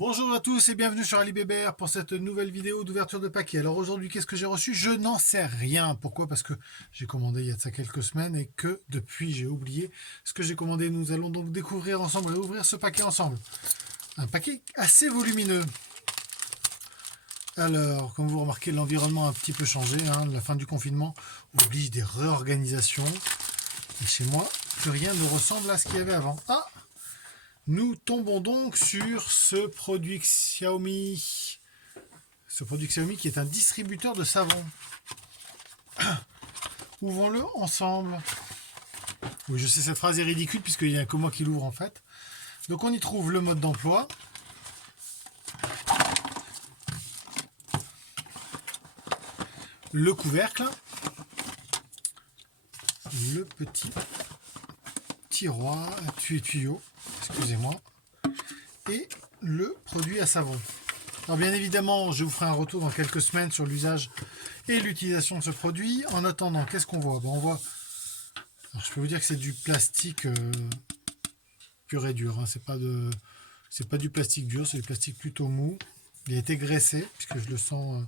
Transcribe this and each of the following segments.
Bonjour à tous et bienvenue sur Alibébert pour cette nouvelle vidéo d'ouverture de paquet. Alors aujourd'hui, qu'est-ce que j'ai reçu? Je n'en sais rien. Pourquoi? Parce que j'ai commandé il y a de ça quelques semaines et que depuis j'ai oublié ce que j'ai commandé. Nous allons donc découvrir ensemble et ouvrir ce paquet ensemble. Un paquet assez volumineux. Alors, comme vous remarquez, l'environnement a un petit peu changé. La fin du confinement oblige des réorganisations. Et chez moi, plus rien ne ressemble à ce qu'il y avait avant. Ah! Nous tombons donc sur ce produit Xiaomi. Ce produit Xiaomi qui est un distributeur de savon. Ouvrons-le ensemble. Oui, je sais, cette phrase est ridicule puisqu'il n'y a que moi qui l'ouvre en fait. Donc on y trouve le mode d'emploi. Le couvercle. Le petit tiroir, tuyau, excusez-moi. Et le produit à savon. Alors bien évidemment, je vous ferai un retour dans quelques semaines sur l'usage et l'utilisation de ce produit. En attendant, qu'est-ce qu'on voit? On voit, alors je peux vous dire que c'est du plastique pur et dur. C'est pas du plastique dur, c'est du plastique plutôt mou. Il a été graissé puisque je le sens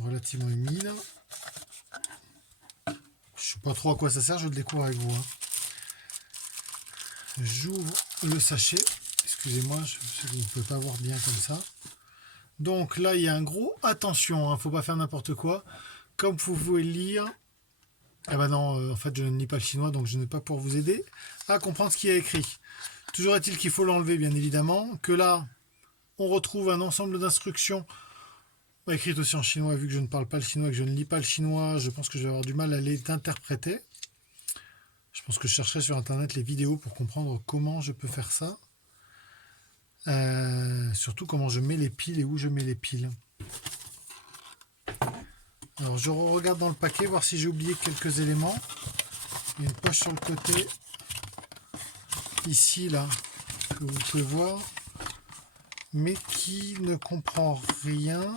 relativement humide. Je sais pas trop à quoi ça sert, je le découvre avec vous. J'ouvre le sachet. Excusez-moi, je sais que vous ne pouvez pas voir bien comme ça. Donc là, il y a un gros attention, faut pas faire n'importe quoi. Comme vous pouvez le lire, ah bah non, en fait, je ne lis pas le chinois, donc je n'ai pas pour vous aider à comprendre ce qu'il y a écrit. Toujours est-il qu'il faut l'enlever, bien évidemment. Que là, on retrouve un ensemble d'instructions écrites aussi en chinois. Vu que je ne parle pas le chinois et que je ne lis pas le chinois, je pense que je vais avoir du mal à les interpréter. Je pense que je chercherai sur internet les vidéos pour comprendre comment je peux faire ça. Surtout comment je mets les piles et où je mets les piles. Alors je regarde dans le paquet, voir si j'ai oublié quelques éléments. Il y a une poche sur le côté, ici, là, que vous pouvez voir, mais qui ne comprend rien,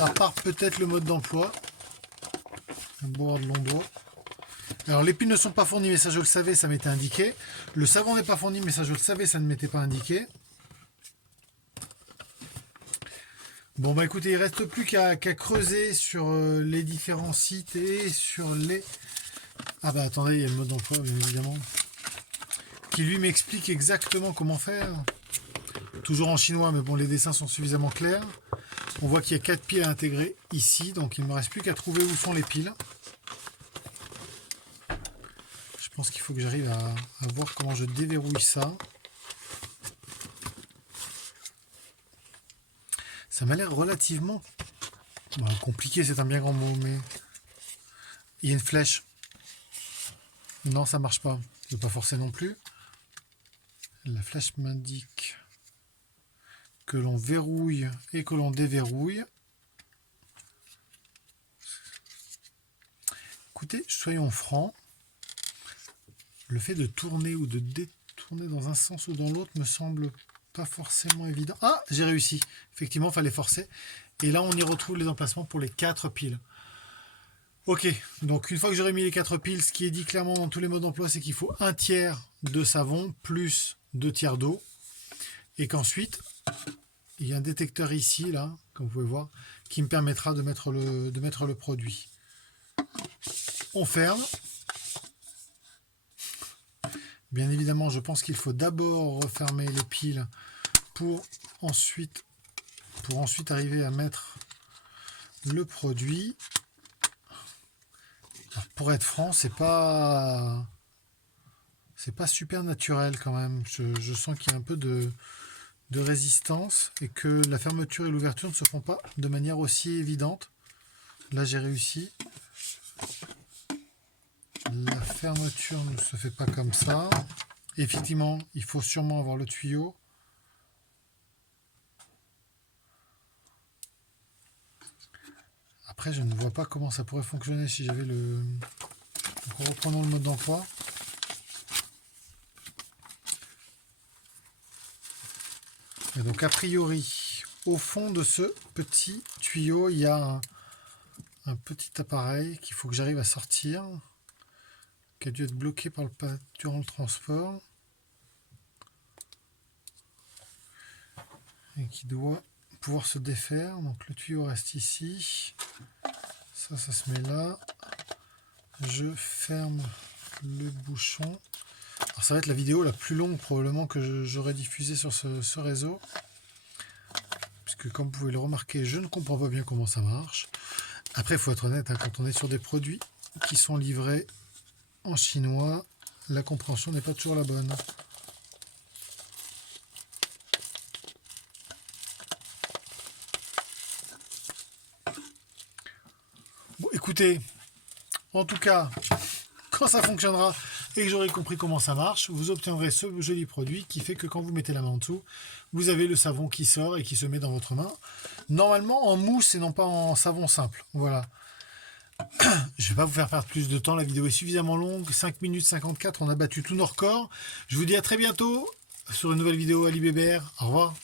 à part peut-être le mode d'emploi. Un bord de long doigt. Alors les piles ne sont pas fournies, mais ça je le savais, ça m'était indiqué. Le savon n'est pas fourni, mais ça je le savais, ça ne m'était pas indiqué. Bon bah écoutez, il reste plus qu'à creuser sur les différents sites et sur les... Ah bah attendez, il y a le mode d'emploi bien évidemment, qui lui m'explique exactement comment faire. Toujours en chinois, mais bon, les dessins sont suffisamment clairs. On voit qu'il y a 4 piles à intégrer ici, donc il ne me reste plus qu'à trouver où sont les piles. Je pense qu'il faut que j'arrive à voir comment je déverrouille ça. Ça m'a l'air relativement compliqué, c'est un bien grand mot, mais il y a une flèche. Non, ça marche pas. Je ne vais pas forcer non plus. La flèche m'indique que l'on verrouille et que l'on déverrouille. Écoutez, soyons francs. Le fait de tourner ou de détourner dans un sens ou dans l'autre me semble pas forcément évident. Ah, j'ai réussi. Effectivement, il fallait forcer. Et là, on y retrouve les emplacements pour les 4 piles. Ok, donc une fois que j'aurai mis les 4 piles, ce qui est dit clairement dans tous les modes d'emploi, c'est qu'il faut 1/3 de savon plus 2/3 d'eau. Et qu'ensuite, il y a un détecteur ici, là, comme vous pouvez voir, qui me permettra de mettre le produit. On ferme. Bien évidemment, je pense qu'il faut d'abord refermer les piles pour ensuite arriver à mettre le produit. Alors, pour être franc, c'est pas super naturel quand même. Je sens qu'il y a un peu de résistance et que la fermeture et l'ouverture ne se font pas de manière aussi évidente. Là, j'ai réussi. La fermeture ne se fait pas comme ça. Effectivement, il faut sûrement avoir le tuyau. Après, je ne vois pas comment ça pourrait fonctionner si j'avais le... Donc, reprenons le mode d'emploi. Et donc, a priori, au fond de ce petit tuyau, il y a un petit appareil qu'il faut que j'arrive à sortir, qui a dû être bloqué durant le transport. et qui doit pouvoir se défaire. Donc le tuyau reste ici. Ça se met là. Je ferme le bouchon. Alors ça va être la vidéo la plus longue probablement que j'aurai diffusée sur ce réseau. Puisque comme vous pouvez le remarquer, je ne comprends pas bien comment ça marche. Après, il faut être honnête, hein, quand on est sur des produits qui sont livrés en chinois, la compréhension n'est pas toujours la bonne. Bon, écoutez, en tout cas, quand ça fonctionnera et que j'aurai compris comment ça marche, vous obtiendrez ce joli produit qui fait que quand vous mettez la main en dessous, vous avez le savon qui sort et qui se met dans votre main. Normalement en mousse et non pas en savon simple. Voilà. Je ne vais pas vous faire perdre plus de temps, la vidéo est suffisamment longue, 5 minutes 54, on a battu tous nos records. Je vous dis à très bientôt sur une nouvelle vidéo Ali Bébert. Au revoir.